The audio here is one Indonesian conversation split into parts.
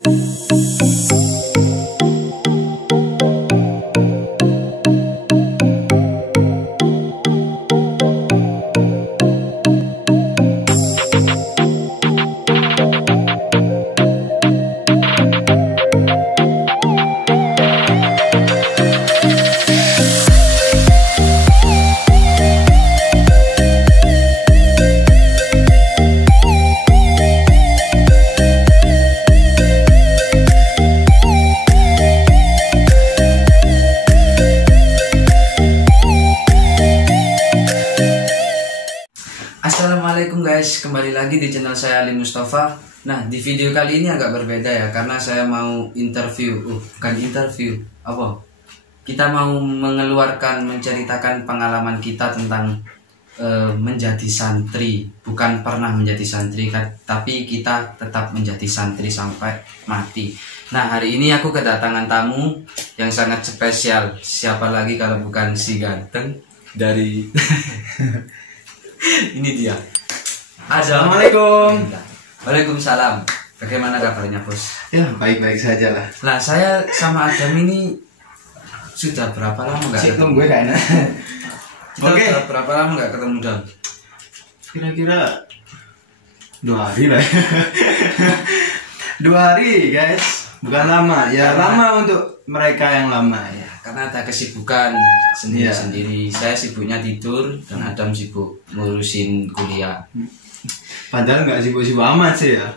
Assalamualaikum guys, kembali lagi di channel saya Ali Mustafa. Nah, di video kali ini agak berbeda ya, karena saya mau kita mau menceritakan pengalaman kita tentang menjadi santri. Bukan pernah menjadi santri, tapi kita tetap menjadi santri sampai mati. Nah, hari ini aku kedatangan tamu yang sangat spesial. Siapa lagi kalau bukan si ganteng dari ini dia. Assalamualaikum. Waalaikumsalam. Bagaimana kabarnya, Bos? Ya, baik-baik saja lah. Nah, saya sama Adam ini sudah berapa lama nggak ketemu? Gue kayaknya. Kita udah berapa lama nggak ketemu, Dam? Kira-kira 2 hari lah. 2 hari, guys. Bukan lama. Ya, lama untuk mereka yang lama ya. Karena ada kesibukan sendiri-sendiri. Saya sibuknya tidur dan Adam sibuk ngurusin kuliah. Padahal nggak sibuk-sibuk amat sih ya.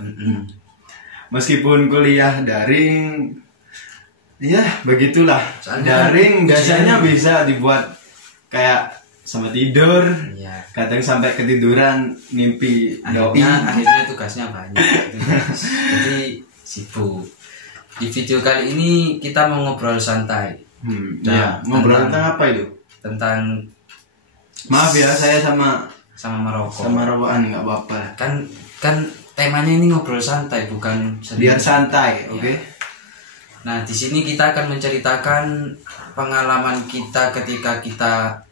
Meskipun kuliah daring, ya begitulah. Soalnya daring biasanya bisa dibuat kayak sama tidur. Ya. Kadang sampai ketiduran mimpi akhirnya tugasnya banyak. Jadi sibuk. Di video kali ini kita mau ngobrol santai. Ngobrol tentang apa itu? Tentang, maaf ya, saya sama merokok. Sama rokokan nggak apa-apa. Kan temanya ini ngobrol santai, bukan biar santai, oke? Ya. Nah, di sini kita akan menceritakan pengalaman kita ketika kita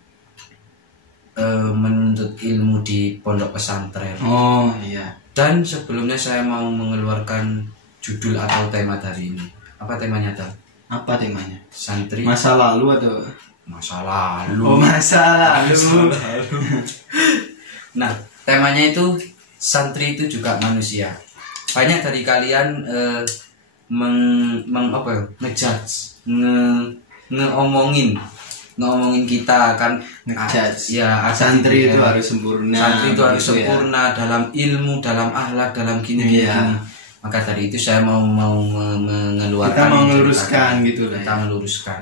menuntut ilmu di pondok pesantren. Oh iya. Dan sebelumnya saya mau mengeluarkan judul atau tema dari ini. Apa temanya, Dam? Apa temanya? Santri. Masa lalu atau? Masa lalu. Oh, masa lalu. Nah, temanya itu santri itu juga manusia. Banyak dari kalian ngomongin kita kan, ngejudge. Ya, santri itu harus sempurna. Santri itu harus sempurna dalam ilmu, dalam akhlak, dalam gini. Maka dari itu saya mau mengeluarkan. Kita mau meluruskan gitu lah. Kita meluruskan.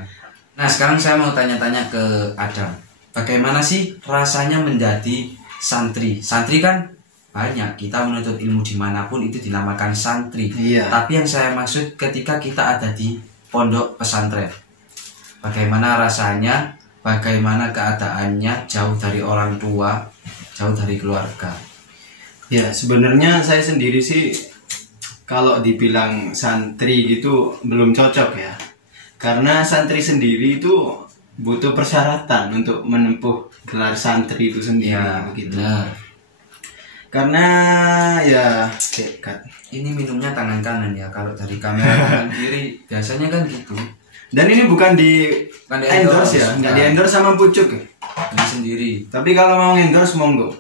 Nah, sekarang saya mau tanya-tanya ke Adam. Bagaimana sih rasanya menjadi santri? Santri kan banyak, kita menuntut ilmu dimanapun itu dinamakan santri. Iya. Tapi yang saya maksud ketika kita ada di pondok pesantren, bagaimana rasanya, bagaimana keadaannya, jauh dari orang tua, jauh dari keluarga. Ya, sebenarnya saya sendiri sih kalau dibilang santri gitu belum cocok ya. Karena santri sendiri itu butuh persyaratan untuk menempuh gelar santri itu sendiri begitu. Nah. Karena ya ini minumnya tangan kanan ya, kalau dari kamera tangan kiri biasanya kan gitu. Dan ini bukan di endorse ya, nggak di endorse sama Pucuk ya. Ini sendiri. Tapi kalau mau endorse monggo.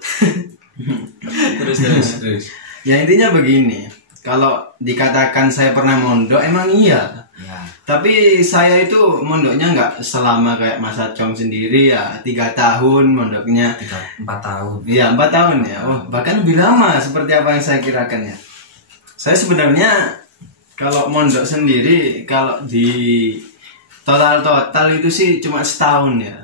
terus. Ya intinya begini, kalau dikatakan saya pernah mondok emang iya. Ya. Tapi saya itu mondoknya nggak selama kayak Mas Acong sendiri ya, 3 tahun mondoknya. 4 tahun. Iya 4 tahun ya. Oh, bahkan lebih lama seperti apa yang saya kirakan ya. Saya sebenarnya kalau mondok sendiri, kalau di total itu sih cuma setahun ya.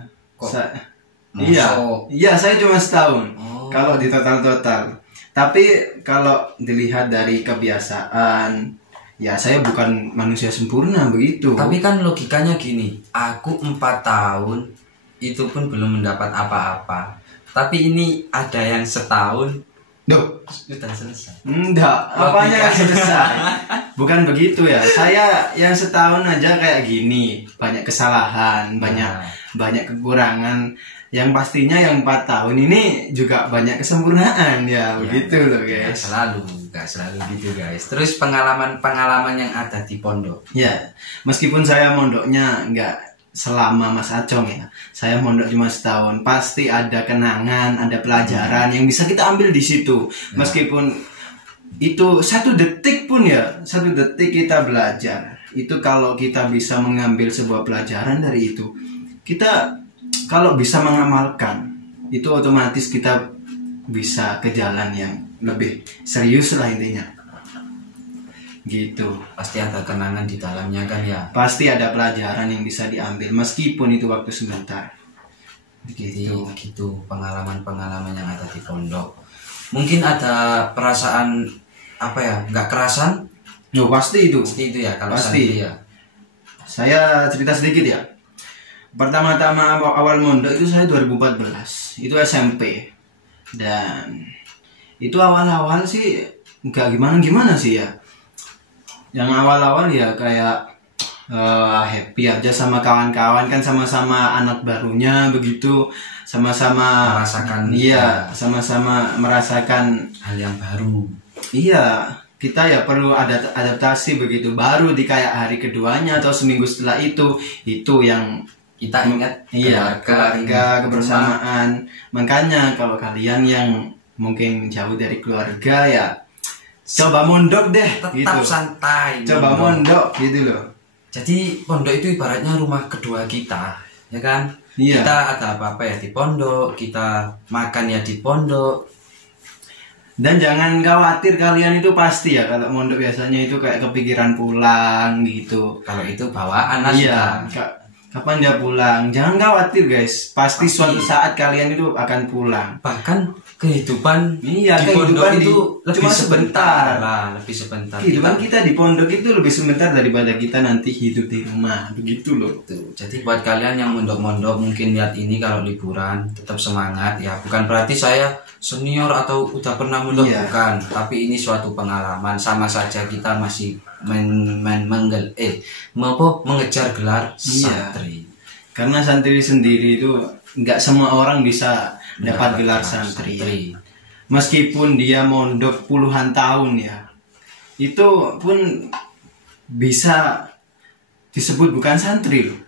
Iya saya cuma setahun. Kalau di total. Tapi kalau dilihat dari kebiasaan, ya saya bukan manusia sempurna begitu. Tapi kan logikanya gini, aku 4 tahun itu pun belum mendapat apa-apa. Tapi ini ada yang setahun, sudah selesai. Enggak, apanya yang selesai? Bukan begitu ya. Saya yang setahun aja kayak gini, banyak kesalahan, banyak kekurangan. Yang pastinya yang 4 tahun ini juga banyak kesempurnaan ya, begitu loh guys. Selalu Gak selalu gitu guys. Terus pengalaman-pengalaman yang ada di pondok. Ya, meskipun saya mondoknya nggak selama Mas Acong ya, saya mondok cuma setahun, pasti ada kenangan, ada pelajaran yang bisa kita ambil di situ. Meskipun itu 1 detik pun ya, 1 detik kita belajar. Itu kalau kita bisa mengambil sebuah pelajaran dari itu, kita kalau bisa mengamalkan, itu otomatis kita bisa ke jalan yang lebih serius lah intinya. Gitu. Pasti ada kenangan di dalamnya kan ya. Pasti ada pelajaran yang bisa diambil meskipun itu waktu sebentar. Jadi gitu pengalaman-pengalaman yang ada di pondok. Mungkin ada perasaan apa ya, nggak kerasan? Yo, pasti itu. Pasti itu ya kalau Pasti. santri ya. Saya cerita sedikit ya. Pertama-tama awal mondok itu saya 2014. Itu SMP. Dan itu awal-awal sih nggak gimana-gimana sih ya. Yang awal-awal ya kayak happy aja sama kawan-kawan, kan sama-sama anak barunya begitu, sama-sama Merasakan. iya, sama-sama merasakan Hal yang baru. iya, kita ya perlu ada adaptasi begitu. Baru di kayak hari keduanya atau seminggu setelah itu yang Kita ingat iya, keluarga, rumah. kebersamaan. Makanya kalau kalian yang mungkin jauh dari keluarga ya coba mondok deh Tetap gitu. santai. Coba mondok gitu loh. Jadi pondok itu ibaratnya rumah kedua kita, ya kan? Iya. Kita ada apa-apa ya di pondok, kita makan ya di pondok. Dan jangan khawatir, kalian itu pasti ya kalau mondok biasanya itu kayak kepikiran pulang gitu. Kalau itu bawaan lah Iya, sudah. kapan dia pulang? Jangan khawatir guys, pasti suatu saat kalian itu akan pulang. Bahkan kehidupan Iya, di pondok kehidupan itu lebih cuma sebentar lah, lebih sebentar. Kehidupan kita di pondok itu lebih sebentar daripada kita nanti hidup di rumah, begitu loh. Tuh, jadi buat kalian yang mondok-mondok mungkin lihat ini kalau liburan tetap semangat ya. Bukan berarti saya senior atau udah pernah mondok, Iya. bukan. Tapi ini suatu pengalaman, sama saja kita masih mengejar gelar Iya. santri. Karena santri sendiri itu nggak semua orang bisa dapat gelar Gelar santri. Meskipun dia mondok puluhan tahun ya, itu pun bisa disebut bukan santri loh.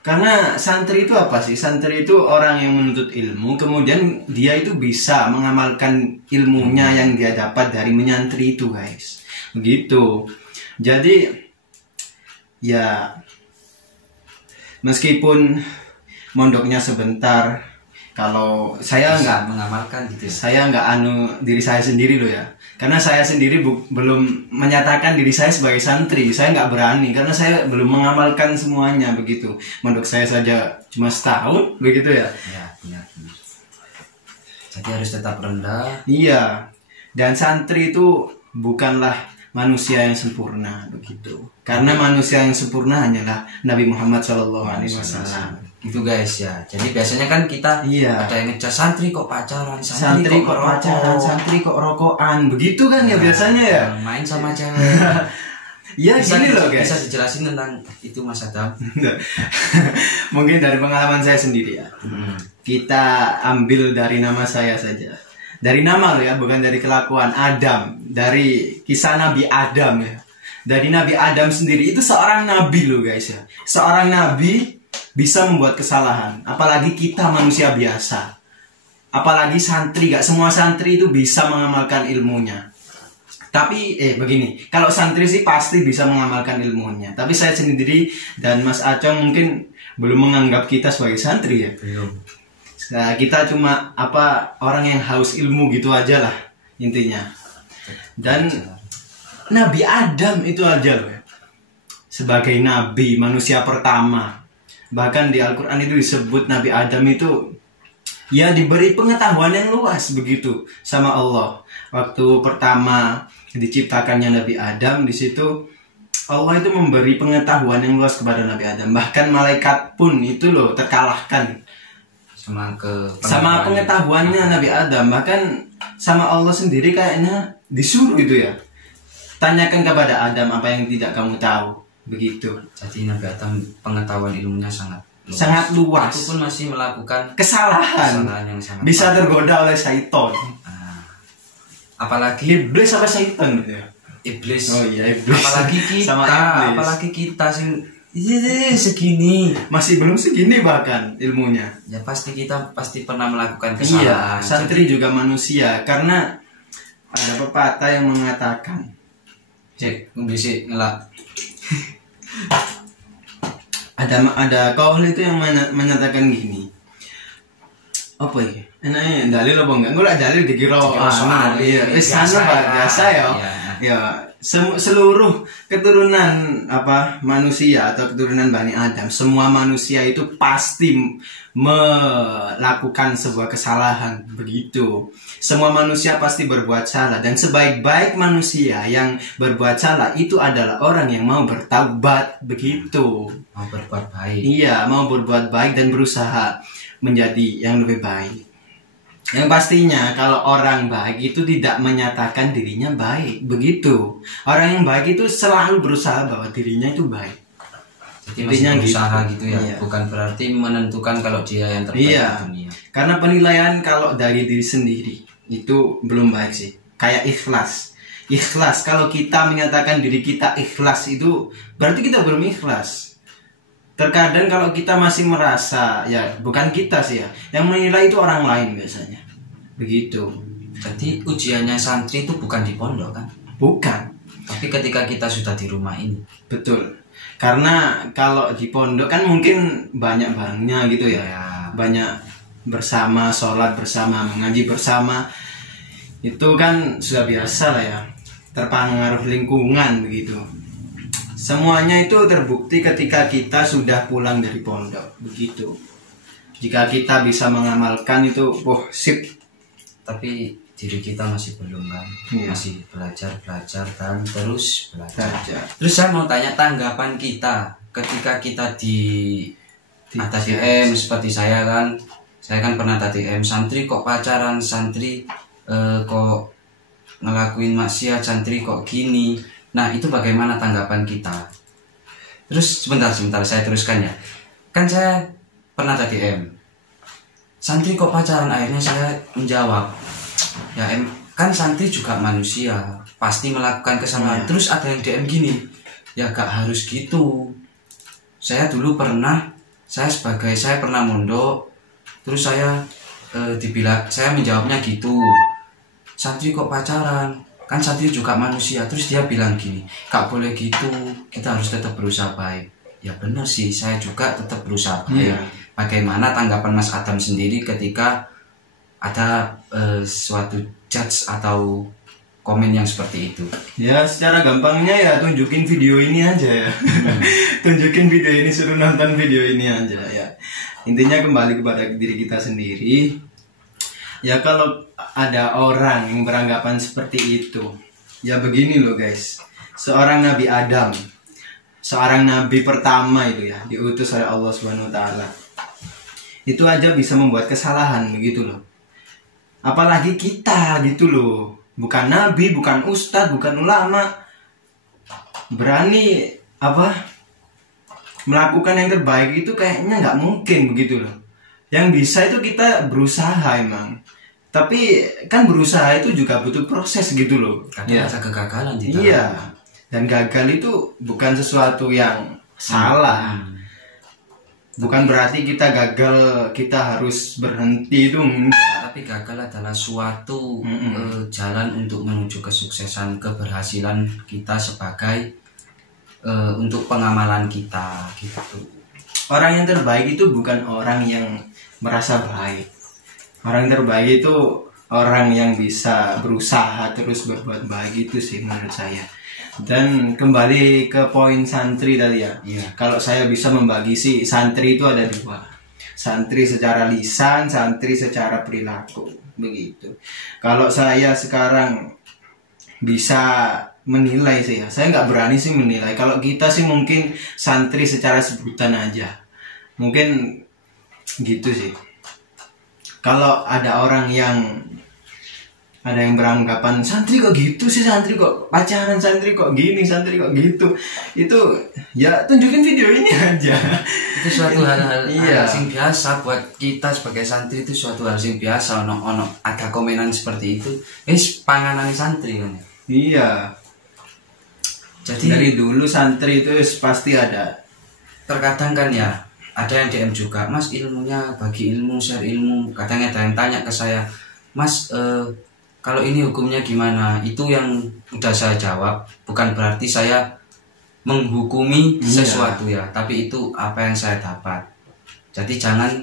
Karena santri itu apa sih? Santri itu orang yang menuntut ilmu, kemudian dia itu bisa mengamalkan ilmunya yang dia dapat dari menyantri itu, guys. Begitu. Jadi ya meskipun mondoknya sebentar, kalau saya nggak mengamalkan gitu ya. saya nggak diri saya sendiri loh ya, karena saya sendiri belum menyatakan diri saya sebagai santri. Saya nggak berani karena saya belum mengamalkan semuanya begitu. Mondok saya saja cuma setahun begitu ya. Ya, benar. Jadi harus tetap rendah. Iya, dan santri itu bukanlah manusia yang sempurna begitu, karena manusia yang sempurna hanyalah Nabi Muhammad SAW. Itu guys ya. Jadi biasanya kan kita Iya. ada yang ngecas santri kok pacaran, Santri kok ngerokok. pacaran, santri kok rokokan, begitu kan ya biasanya ya. Main sama cewek. Ya Bisa, gini loh guys. bisa dijelasin tentang itu Mas Adam? Mungkin dari pengalaman saya sendiri ya. Kita ambil dari nama saya saja. Dari nama loh ya, bukan dari kelakuan. Adam, dari kisah Nabi Adam ya. Dari Nabi Adam sendiri, itu seorang nabi loh guys ya. Seorang nabi bisa membuat kesalahan, apalagi kita manusia biasa. Apalagi santri, gak semua santri itu bisa mengamalkan ilmunya. Tapi begini, kalau santri sih pasti bisa mengamalkan ilmunya. Tapi saya sendiri dan Mas Acong mungkin belum menganggap kita sebagai santri ya. Belum. Nah, kita cuma orang yang haus ilmu gitu aja lah intinya. Dan Nabi Adam itu aja loh ya, sebagai nabi manusia pertama. Bahkan di Al-Quran itu disebut Nabi Adam itu ya diberi pengetahuan yang luas begitu sama Allah. Waktu pertama diciptakannya Nabi Adam, di situ Allah itu memberi pengetahuan yang luas kepada Nabi Adam. Bahkan malaikat pun itu loh terkalahkan sama pengetahuannya Nabi Adam. Bahkan sama Allah sendiri kayaknya disuruh gitu ya, tanyakan kepada Adam apa yang tidak kamu tahu, begitu. Jadi Nabi Adam pengetahuan ilmunya sangat luas. Itu pun masih melakukan kesalahan yang sangat bisa tergoda oleh syaitan. apalagi Iblis apa setan gitu ya? iblis. Oh iya, iblis. Apalagi kita, Sama iblis. apalagi kita sing segini. Masih belum segini bahkan ilmunya. Ya pasti kita pasti pernah melakukan Iya, kesalahan. santri juga manusia karena ada pepatah yang mengatakan Cek bisa ngelak. ada kaul itu yang menyatakan gini. Apa ya? Enaknya dalil apa enggak? Gue lah dalil dikira soal sana Pak, biasa ya. Iya. Ya, seluruh keturunan apa manusia atau keturunan Bani Adam, semua manusia itu pasti melakukan sebuah kesalahan, begitu. Semua manusia pasti berbuat salah dan sebaik-baik manusia yang berbuat salah itu adalah orang yang mau bertaubat, begitu. Mau berbuat baik. Iya, mau berbuat baik dan berusaha menjadi yang lebih baik. Yang pastinya kalau orang baik itu tidak menyatakan dirinya baik, begitu. Orang yang baik itu selalu berusaha bahwa dirinya itu baik. Jadi masih berusaha gitu ya, Iya. bukan berarti menentukan kalau dia yang terbaik Iya. di dunia. Karena penilaian kalau dari diri sendiri itu belum baik sih. Kayak ikhlas. Ikhlas, kalau kita menyatakan diri kita ikhlas itu berarti kita belum ikhlas. Terkadang kalau kita masih merasa, ya bukan kita sih ya, yang menilai itu orang lain biasanya. Begitu. Jadi ujiannya santri itu bukan di pondok kan, Bukan. tapi ketika kita sudah di rumah ini. Betul. Karena kalau di pondok kan mungkin banyak barengnya gitu ya. Ya. Banyak bersama, sholat bersama, mengaji bersama. Itu kan sudah biasa lah ya. Terpengaruh lingkungan begitu. Semuanya itu terbukti ketika kita sudah pulang dari pondok, begitu. Jika kita bisa mengamalkan itu, sip. Tapi diri kita masih belum kan, Iya. masih belajar dan terus belajar. Saja. Terus saya mau tanya tanggapan kita ketika kita di ATM seperti saya kan pernah ATM, santri kok pacaran, santri kok ngelakuin maksiat, santri kok gini. Nah itu bagaimana tanggapan kita? Terus sebentar saya teruskan ya. Kan saya pernah ATM, santri kok pacaran, akhirnya saya menjawab, ya kan santri juga manusia, pasti melakukan kesalahan. Terus ada yang DM gini, ya gak harus gitu. Saya dulu pernah, saya pernah mondok, terus saya saya menjawabnya gitu, santri kok pacaran, kan santri juga manusia. Terus dia bilang gini, gak boleh gitu, kita harus tetap berusaha baik. Ya benar sih, saya juga tetap berusaha baik. Bagaimana tanggapan Mas Adam sendiri ketika ada suatu judge atau komen yang seperti itu? Ya secara gampangnya ya tunjukin video ini aja ya. Tunjukin video ini, suruh nonton video ini aja ya. Intinya kembali kepada diri kita sendiri. Ya kalau ada orang yang beranggapan seperti itu, ya begini loh guys. Seorang Nabi Adam, seorang nabi pertama itu ya, diutus oleh Allah Subhanahu wa taala. Itu aja bisa membuat kesalahan begitu loh. Apalagi kita gitu loh. Bukan nabi, bukan ustadz, bukan ulama, berani melakukan yang terbaik itu kayaknya nggak mungkin begitu loh. Yang bisa itu kita berusaha emang. Tapi kan berusaha itu juga butuh proses gitu loh. Kadang ada kegagalan di dalam. Iya. Dan gagal itu bukan sesuatu yang salah. Bukan berarti kita gagal kita harus berhenti itu enggak. Tapi gagal adalah suatu jalan untuk menuju kesuksesan, keberhasilan kita sebagai untuk pengamalan kita gitu. Orang yang terbaik itu bukan orang yang merasa baik. Orang yang terbaik itu orang yang bisa berusaha terus berbuat baik, itu sih menurut saya. Dan kembali ke poin santri tadi ya. Iya. Kalau saya bisa membagi sih, santri itu ada dua. Santri secara lisan, santri secara perilaku, begitu. Kalau saya sekarang bisa menilai sih ya, saya nggak berani sih menilai. Kalau kita sih mungkin santri secara sebutan aja, mungkin gitu sih. Kalau ada orang yang ada yang beranggapan santri kok gitu sih, santri kok pacaran, santri kok gini, santri kok gitu. Itu ya tunjukin video ini aja. Itu suatu hal-hal Iya. sing biasa buat kita sebagai santri, itu suatu hal sing biasa. Ono ada komenan seperti itu, panganan santri kan. Iya. Jadi Dari dulu santri itu pasti ada. terkadang kan ya ada yang DM juga, Mas ilmunya bagi ilmu, share ilmu. Kadang ada yang tanya ke saya, Mas kalau ini hukumnya gimana? Itu yang udah saya jawab. Bukan berarti saya menghukumi Iya. sesuatu ya, tapi itu apa yang saya dapat. Jadi jangan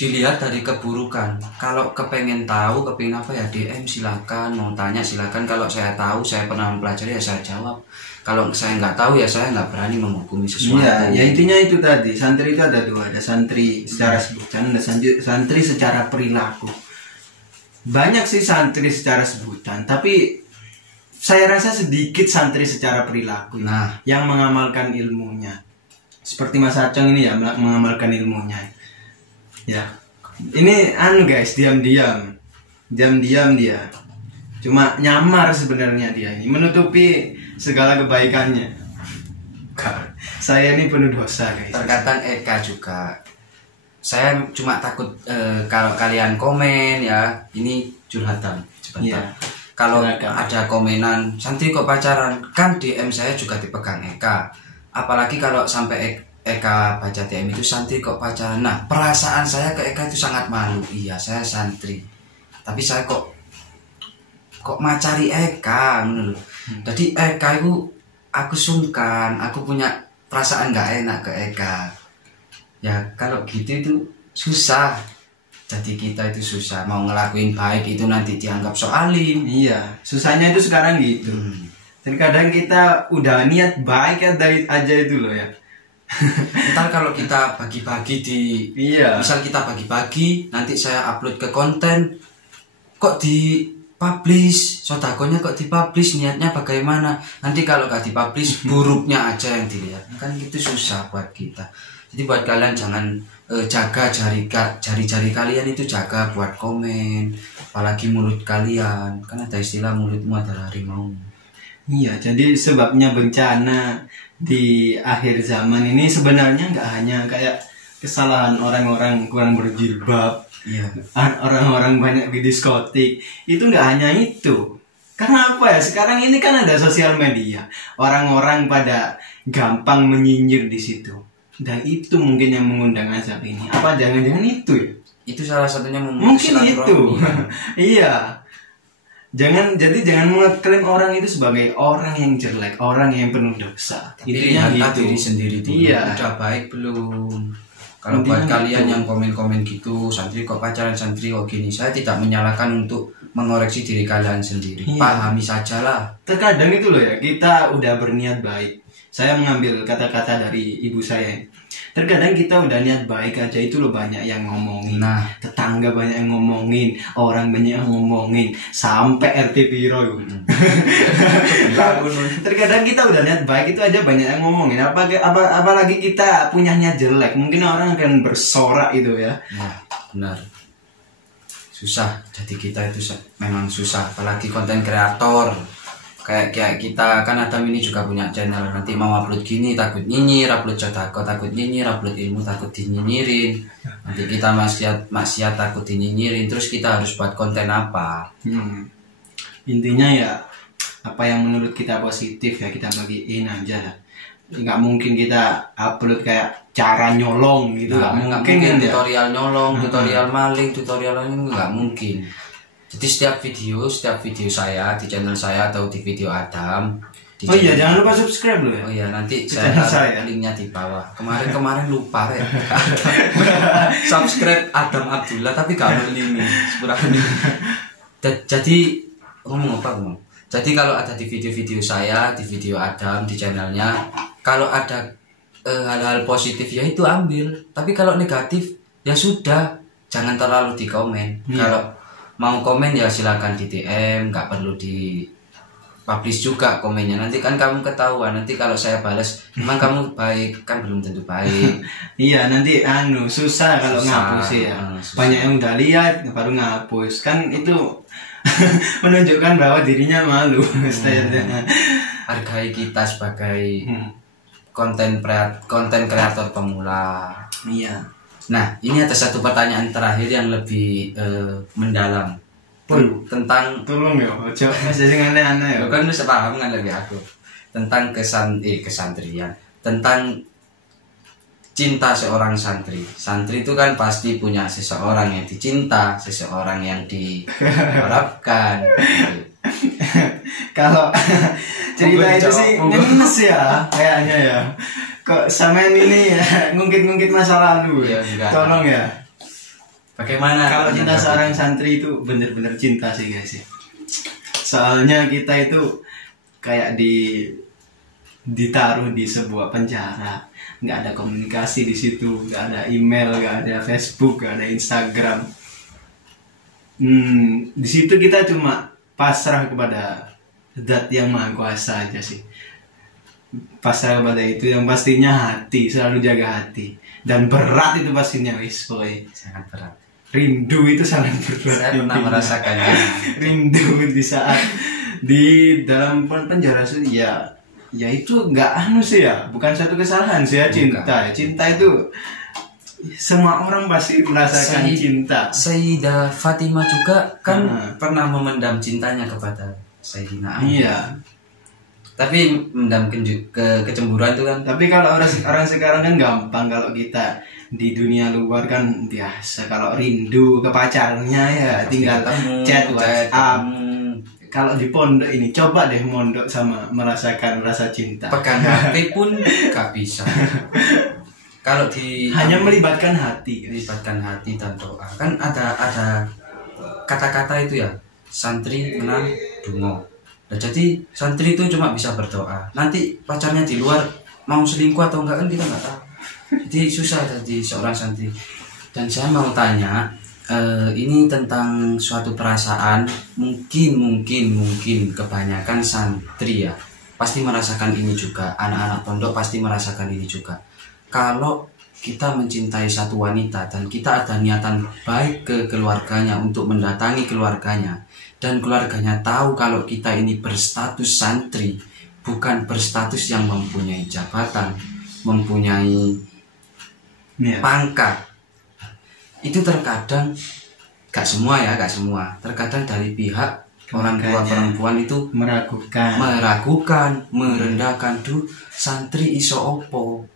dilihat dari keburukan. Kalau kepengen tahu, kepengen apa ya DM silakan, mau tanya silakan. Kalau saya tahu, saya pernah mempelajari ya saya jawab. Kalau saya nggak tahu ya saya nggak berani menghukumi sesuatu. Iya, ya intinya itu tadi. Santri itu ada dua, ada santri secara sebutan, ada santri secara perilaku. Banyak sih santri secara sebutan, tapi saya rasa sedikit santri secara perilaku. Nah, yang mengamalkan ilmunya. Seperti Mas Acong ini ya, mengamalkan ilmunya. Ya. Ini guys, diam-diam dia. Cuma nyamar sebenarnya dia ini, menutupi segala kebaikannya. Saya ini penuh dosa guys. terkadang Eka juga. Saya cuma takut kalau kalian komen ya, ini curhatan sebentar. Iya. Kalau Silakan. ada komenan, santri kok pacaran, kan DM saya juga dipegang Eka. Apalagi kalau sampai Eka baca DM itu santri kok pacaran. Nah, perasaan saya ke Eka itu sangat malu. Iya, saya santri. Tapi saya kok macari Eka, menurut. Jadi Eka itu aku sungkan, aku punya perasaan nggak enak ke Eka. Ya kalau gitu itu susah. Jadi kita itu susah mau ngelakuin baik itu nanti dianggap soalim. Iya, susahnya itu sekarang gitu. Terkadang kita udah niat baik aja itu loh ya. Ntar kalau kita bagi-bagi Iya. misal kita bagi-bagi, nanti saya upload ke konten, kok di publish, sodakonya kok di publish, niatnya bagaimana? Nanti kalau gak di publish, buruknya aja yang dilihat. Kan gitu susah buat kita. Jadi buat kalian jangan jaga jari-jari kalian itu, jaga buat komen, apalagi mulut kalian. Kan ada istilah mulutmu adalah harimau. Iya, jadi sebabnya bencana di akhir zaman ini sebenarnya nggak hanya kayak kesalahan orang-orang kurang berjilbab, Iya. orang-orang banyak di diskotik, itu nggak hanya itu. Karena apa ya? Sekarang ini kan ada sosial media, orang-orang pada gampang menyinyir di situ, dan itu mungkin yang mengundang azab ini. Apa jangan-jangan itu ya? Itu salah satunya Mungkin itu. silaturahmi. Iya. Jangan mengklaim orang itu sebagai orang yang jelek, orang yang penuh dosa. Tapi Intinya lihatlah gitu. diri sendiri dulu. Iya. Udah baik belum? Kalau Intinya buat kalian gitu. yang komen-komen gitu, santri kok pacaran, santri kok gini, saya tidak menyalahkan untuk mengoreksi diri kalian sendiri. Iya. Pahami sajalah. Terkadang itu loh ya, kita udah berniat baik. Saya mengambil kata-kata dari ibu saya. Terkadang kita udah niat baik aja itu loh banyak yang ngomongin. Nah. Tetangga banyak yang ngomongin, orang banyak yang ngomongin, sampai RT Piro. Terkadang kita udah niat baik itu aja banyak yang ngomongin. Apalagi kita punya niat jelek, mungkin orang akan bersorak itu ya. Nah, benar. Susah. Jadi kita itu memang susah. Apalagi konten kreator. Kayak kita kan Adam ini juga punya channel, nanti mau upload gini takut nyinyir, upload sodako takut nyinyir, upload ilmu takut dinyinyirin, nanti kita maksiat takut dinyinyirin, terus kita harus buat konten apa? Intinya ya apa yang menurut kita positif ya kita bagiin aja lah. Nggak mungkin kita upload kayak cara nyolong gitu, Nah, nggak mungkin mungkin ya. tutorial nyolong, tutorial maling, tutorial ini nggak mungkin. Jadi setiap video saya di channel saya atau di video Adam. Oh iya, jangan lupa subscribe loh ya. Oh iya, nanti Channel saya saya. taruh linknya di bawah. Kemarin lupa ya. Subscribe Adam Abdullah tapi gak ada linknya. Jadi ngomong apa ngomong? Jadi kalau ada di video-video saya, di video Adam, di channelnya, kalau ada hal-hal positif ya itu ambil. Tapi kalau negatif ya sudah, jangan terlalu dikomen. Kalau mau komen ya silakan di DM, nggak perlu di publish juga komennya. Nanti kan kamu ketahuan. Nanti kalau saya balas, emang kamu baik, kan belum tentu baik. Iya, nanti susah kalau Susah. ngapus ya. Susah. Banyak yang udah lihat baru ngapus. Kan itu menunjukkan bahwa dirinya malu. Hargai kita sebagai konten kreator pemula. Iya. Nah, ini ada satu pertanyaan terakhir yang lebih mendalam. Tentang Tolong ya, ojo masih sing aneh-aneh ya. lo kan bisa paham kan lagi aku tentang kesantrian, tentang cinta seorang santri. Santri itu kan pasti punya seseorang yang dicinta, seseorang yang diharapkan. Kalau cerita itu sih ngenes ya kayaknya ya. Kok samain ini ya, ngungkit-ngungkit masa lalu ya. Tolong ya. Bagaimana kalau cinta seorang santri itu bener-bener cinta sih guys ya. Soalnya kita itu kayak ditaruh di sebuah penjara, nggak ada komunikasi di situ, nggak ada email, nggak ada Facebook, nggak ada Instagram. Di situ kita cuma pasrah kepada Zat yang Maha Kuasa aja sih. Pasrah kepada itu yang pastinya hati, selalu jaga hati. Dan berat itu pastinya wis, boy. Sangat berat. Rindu itu sangat berat. Saya pernah merasakannya. Rindu di saat di dalam penjara sih ya itu nggak sih ya, bukan satu kesalahan sih ya. Cinta itu semua orang pasti merasakan cinta. Sayyidah Fatimah juga kan pernah memendam cintanya kepada Sayyidina Ali. Iya. Tapi mendam kecemburuan itu kan. Tapi kalau orang sekarang kan gampang. Kalau kita di dunia luar kan biasa. Kalau rindu ke pacarnya ya tinggal chat WhatsApp. Kalau di pondok ini coba deh mondok sama merasakan rasa cinta. Pegang HP pun gak bisa. Kalau hanya melibatkan hati. Melibatkan hati dan doa. Kan ada kata-kata itu ya. Santri menang dungo. Nah, jadi santri itu cuma bisa berdoa. Nanti pacarnya di luar mau selingkuh atau enggak kan kita nggak tahu. Jadi susah jadi seorang santri. Dan saya mau tanya, ini tentang suatu perasaan. Mungkin kebanyakan santri ya pasti merasakan ini juga. Anak-anak pondok pasti merasakan ini juga. Kalau kita mencintai satu wanita dan kita ada niatan baik ke keluarganya untuk mendatangi keluarganya, dan keluarganya tahu kalau kita ini berstatus santri, bukan berstatus yang mempunyai jabatan, mempunyai pangkat. Itu terkadang gak semua, terkadang dari pihak orang tua perempuan itu meragukan, merendahkan. Santri iso opo,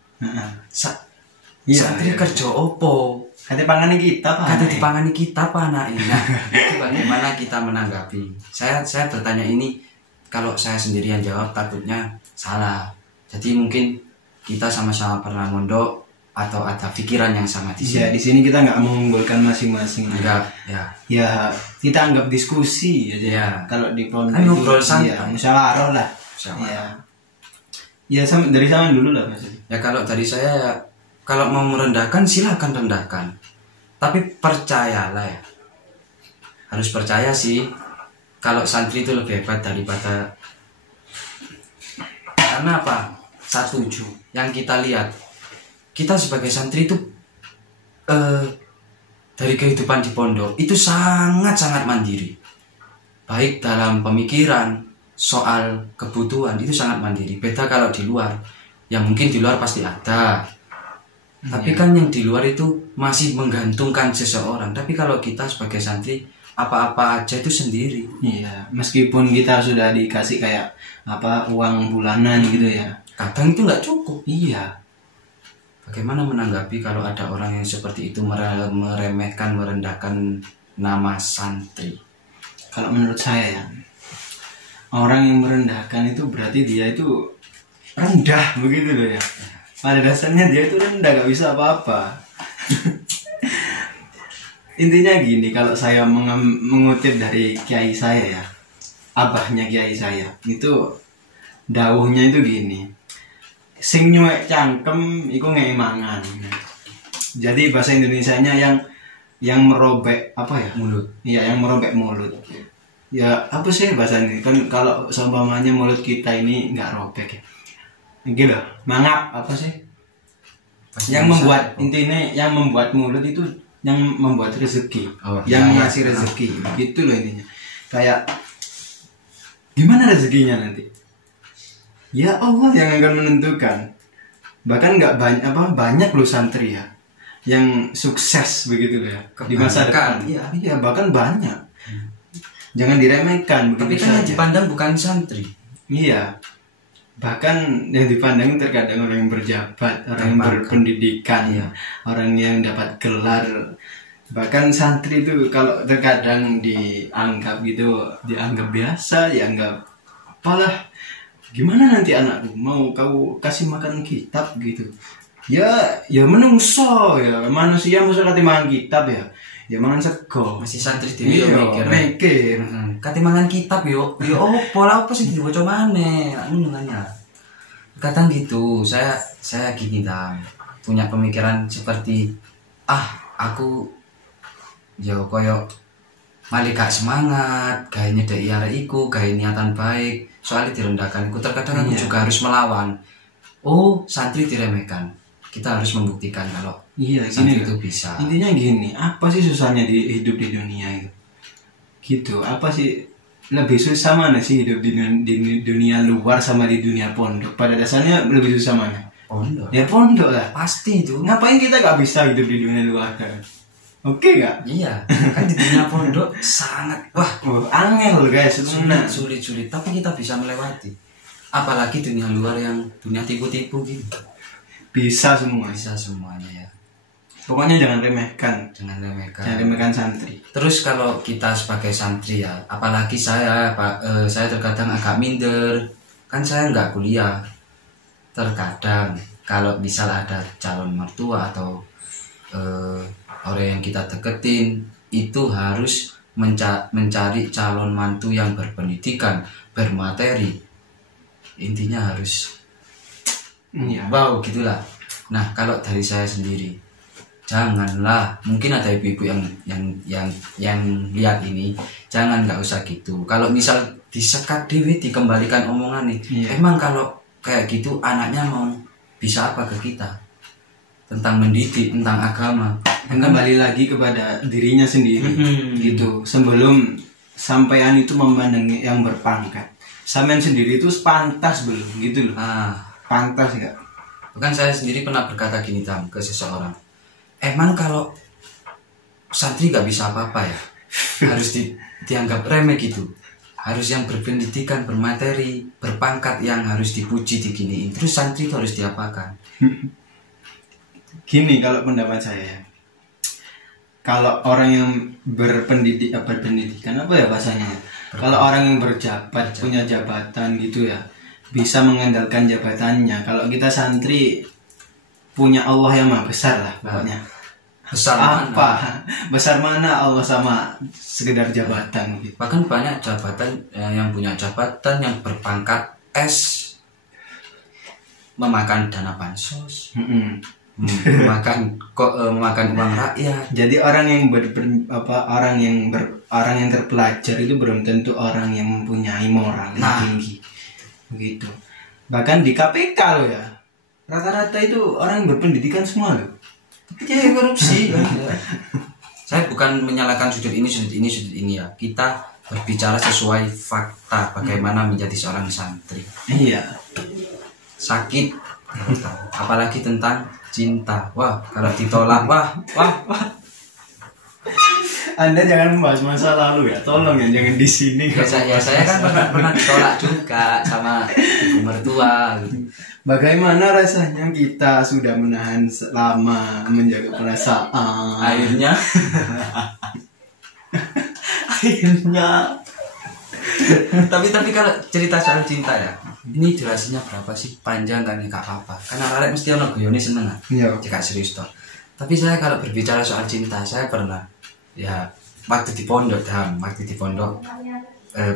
santri kerja opo, Kata dipangani kita apa anak ini. Nah, itu bagaimana kita menanggapi? Saya bertanya ini, kalau saya sendirian jawab takutnya salah. Jadi mungkin kita sama-sama pernah mondok atau ada pikiran yang sama di sini. Ya, di sini kita nggak mengunggulkan masing-masing. Enggak, ya. Ya, kita anggap diskusi aja. Ya. Kalau di pondok kan ngobrol santai. Ya, musyawarah lah. Ya, dari zaman dulu lah Mas. Ya kalau dari saya ya, kalau mau merendahkan silakan rendahkan. Tapi percayalah ya. Harus percaya sih. Kalau santri itu lebih hebat daripada. Karena apa? Setuju. Yang kita lihat, kita sebagai santri itu dari kehidupan di pondok itu sangat-sangat mandiri. Baik dalam pemikiran, soal kebutuhan itu sangat mandiri. Beda kalau di luar. Ya mungkin di luar pasti ada. Tapi kan yang di luar itu masih menggantungkan seseorang. Tapi kalau kita sebagai santri apa-apa aja itu sendiri. Iya, meskipun kita sudah dikasih kayak uang bulanan gitu ya. Kadang itu nggak cukup. Iya. Bagaimana menanggapi kalau ada orang yang seperti itu meremehkan, merendahkan nama santri? Kalau menurut saya ya, orang yang merendahkan itu berarti dia itu rendah begitu loh ya. Pada dasarnya dia itu rendah, gak bisa apa-apa. Intinya gini, kalau saya mengutip dari kiai saya ya, abahnya kiai saya, itu dawuhnya itu gini, sing nyuek cangkem iku ngei mangan. Jadi bahasa Indonesianya yang merobek mulut. Iya, yang merobek mulut. Ya apa sih bahasa ini? Kan kalau seumpamanya mulut kita ini nggak robek ya. Gitu, mangap apa sih? Yang membuat intinya yang membuat mulut itu yang membuat rezeki, yang ngasih rezeki, gitu loh intinya. kayak gimana rezekinya nanti? Ya Allah yang akan menentukan. Bahkan nggak banyak loh santri ya yang sukses begitu ya di masa depan. Iya, bahkan banyak. Jangan diremehkan. Tapi kan yang dipandang bukan santri. Iya. Bahkan yang dipandang terkadang orang yang berjabat, orang yang berpendidikan, orang yang dapat gelar. Bahkan santri itu kalau terkadang dianggap biasa, dianggap apalah, gimana nanti anakku mau kau kasih makan kitab gitu. Ya menungso ya, manusia masa kate mangan kitab ya mangan sego. Masih santri dhewe mikir. Kate mangan kitab yo pola apa sing diwaca maneh, ngono nanya. Kadang gitu, saya gini punya pemikiran seperti aku yo koyo malah gak semangat, gawe nyedeki arek iku, gawe niatan baik, soalnya direndahkan. Terkadang aku juga harus melawan. Santri diremehkan. Kita harus membuktikan kalau santri itu bisa. Intinya gini, apa sih susahnya hidup di dunia itu? Gitu, apa sih lebih susah mana sih hidup di dunia luar sama di dunia pondok? Pada dasarnya lebih susah mana? Pondok. Ya pondok lah. Pasti itu. Ngapain kita gak bisa hidup di dunia luar kan? Oke gak? Iya, kan di dunia pondok sangat angel guys, sulit. Tapi kita bisa melewati. Apalagi dunia luar yang dunia tipu-tipu gitu. Bisa semuanya ya. Pokoknya jangan remehkan santri. Terus kalau kita sebagai santri ya, apalagi saya terkadang agak minder. Kan saya nggak kuliah. Terkadang kalau misal ada calon mertua atau orang yang kita deketin itu harus mencari calon mantu yang berpendidikan, bermateri. Intinya harus gitulah. Nah, kalau dari saya sendiri, janganlah, mungkin ada ibu-ibu yang lihat ini, nggak usah gitu. Kalau misal disekat dewi, dikembalikan omongan nih, emang kalau kayak gitu anaknya mau bisa apa ke kita? Tentang mendidik, tentang agama. Kembali lagi kepada dirinya sendiri gitu. Sebelum sampean itu memandang yang berpangkat, sampean sendiri itu pantas belum gitu loh. Pantas enggak? Bahkan saya sendiri pernah berkata gini ke seseorang, emang kalau santri nggak bisa apa-apa ya, harus dianggap remeh gitu. Harus yang berpendidikan, bermateri, berpangkat yang harus dipuji, diginiin. Terus santri itu harus diapakan? Gini kalau pendapat saya, kalau orang yang berpendidikan apa ya bahasanya? Kalau orang yang berjabat, punya jabatan gitu ya, bisa mengandalkan jabatannya. Kalau kita santri punya Allah yang maha besar lah pokoknya. Besar mana Allah sama sekedar jabatan gitu. Bahkan banyak jabatan yang punya jabatan yang berpangkat S memakan dana bansos. memakan uang rakyat. Jadi orang yang orang yang terpelajar itu belum tentu orang yang mempunyai moral yang tinggi. Begitu. Bahkan di KPK loh ya. Rata-rata itu orang yang berpendidikan semua loh. Tapi dia korupsi. Saya bukan menyalahkan sudut ini ya. Kita berbicara sesuai fakta bagaimana menjadi seorang santri. Iya. Sakit. Apalagi tentang cinta. Wah, kalau ditolak wah. Anda jangan membahas masa lalu ya, tolong ya, jangan di sini. Saya kan pernah ditolak juga sama ibu mertua. Gitu. Bagaimana rasanya kita sudah menahan lama menjaga perasaan? Akhirnya. Tapi kalau cerita soal cinta ya, ini durasinya berapa sih? Panjang kan ya, gak apa-apa. Karena arek mesti ono guyone seneng kan. Jika serius toh. Tapi saya kalau berbicara soal cinta, saya pernah ya waktu di pondok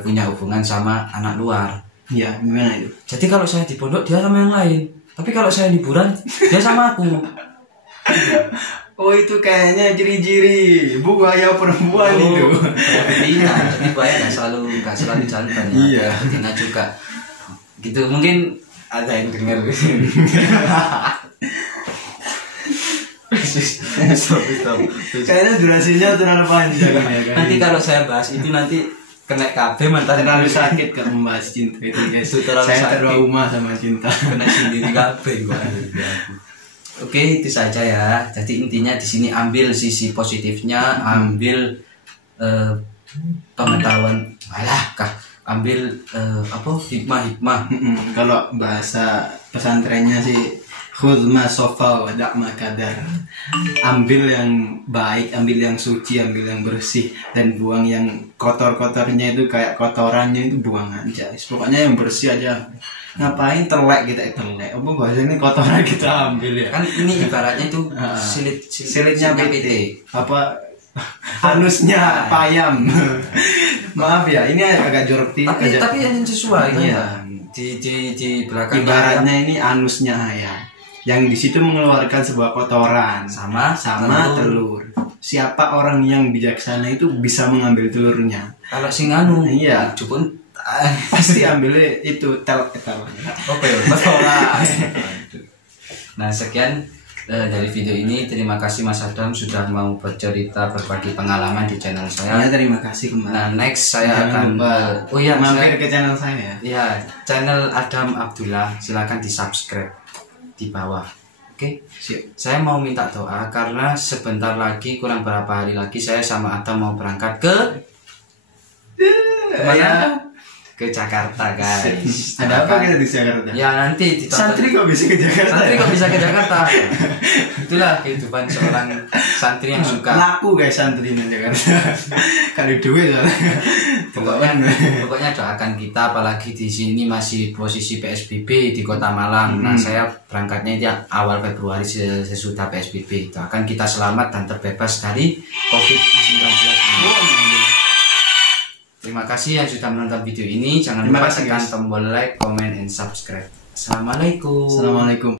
punya hubungan sama anak luar. Iya, gimana itu? Jadi kalau saya di pondok dia sama yang lain. Tapi kalau saya liburan dia sama aku. Oh itu kayaknya ciri-ciri buaya perempuan itu. Betina, jadi buaya nggak selalu jantan ya. Iya. Betina juga. Gitu mungkin ada yang dengar. Kayaknya durasinya terlalu panjang ya kan. Nanti kalau saya bahas itu nanti kena kabeh mantan terlalu sakit kalau membahas cinta itu guys. Itu terlalu Saya sakit. trauma sama cinta. kena sendiri kabeh gua. Oke, itu saja ya. Jadi intinya di sini ambil sisi positifnya, ambil pengetahuan, ambil hikmah. Kalau bahasa pesantrennya sih khudh ma sofa wa da' ma kadar. Ambil yang baik, ambil yang suci, ambil yang bersih, dan buang yang kotor-kotornya itu kayak kotorannya itu buang aja. Pokoknya yang bersih aja. Ngapain telek kita telek? Apa bahasanya kotoran kita ambil ya? Kan ini ibaratnya itu silitnya PT. Apa anusnya payam. Maaf ya, ini agak jorok dikit. Tapi yang sesuai kan. Iya. Di belakangnya Ibaratnya ini anusnya ayam. Yang di situ mengeluarkan sebuah kotoran sama telur. Siapa orang yang bijaksana itu bisa mengambil telurnya? Kalau sing anu, iya, cukun pasti ambilnya itu tel. Oke, betul lah. Nah, sekian dari video ini. Terima kasih Mas Adam sudah mau bercerita, berbagi pengalaman di channel saya. Ya, terima kasih kembali. Nah, next saya akan mampir ke channel saya. Ya, channel Adam Abdullah. Silakan di-subscribe di bawah. Oke. Siap. Saya mau minta doa karena sebentar lagi, kurang berapa hari lagi saya sama Adam mau berangkat ke kemana? Ke Jakarta, guys. Ada apa kita di Jakarta? Ya nanti ditonton. Santri kok bisa ke Jakarta? Santri kok bisa ke Jakarta? Itulah kehidupan seorang santri yang suka. Laku guys santri di Jakarta. Kali duit soalnya. Pokoknya doakan kita, apalagi di sini masih posisi PSBB di Kota Malang. Nah, saya berangkatnya itu awal Februari sesudah PSBB. Doakan kita selamat dan terbebas dari COVID-19. Terima kasih yang sudah menonton video ini. Jangan lupa tekan tombol like, comment, and subscribe. Assalamualaikum. Assalamualaikum.